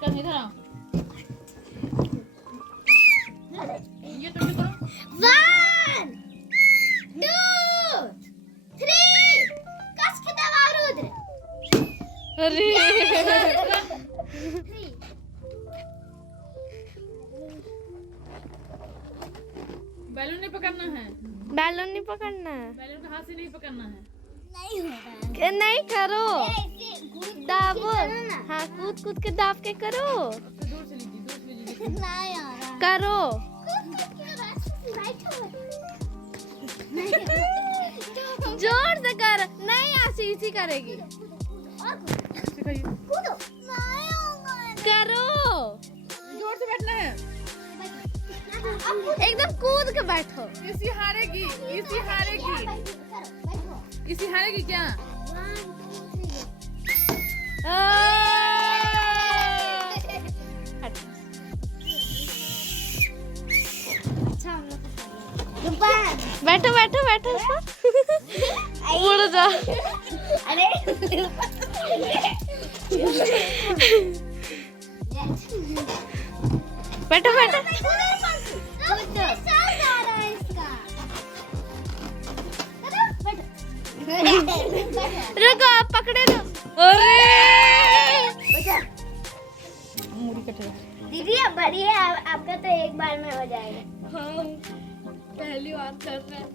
कर इधर आओ। ये तो करो। 1 2 3 कस के दबाओ उधर। अरे बैलून नहीं पकड़ना है। बैलून नहीं पकड़ना है। बैलून का हाथ से नहीं पकड़ना है। नहीं हो रहा है। नहीं करो, ऐसे कूद दाबो। के ना। हाँ कूद कूद के दाब के करो। अब दूर से लीजिए। नहीं आ रहा। करो। कूद के रास्ते बैठो। जोर से कर। नहीं आशी इसी करेगी। और कूदो। सिखाइए। कूदो। नहीं होगा। करो। जोर से बैठना है। एकदम कूद के बैठो। इसी हारेगी। इसी हारेगी। बैठो। इसी हारेगी क्या? 1 2 3 अच्छा हम लोग बैठो बैठो बैठो। उड़ जा। अरे बैठो बैठो। रुको आप पकड़े दो। अरे मूरी कटे। दीदी अब बढ़िया आपका तो एक बार में हो जाएगा। हाँ पहली बार कर रहे हैं।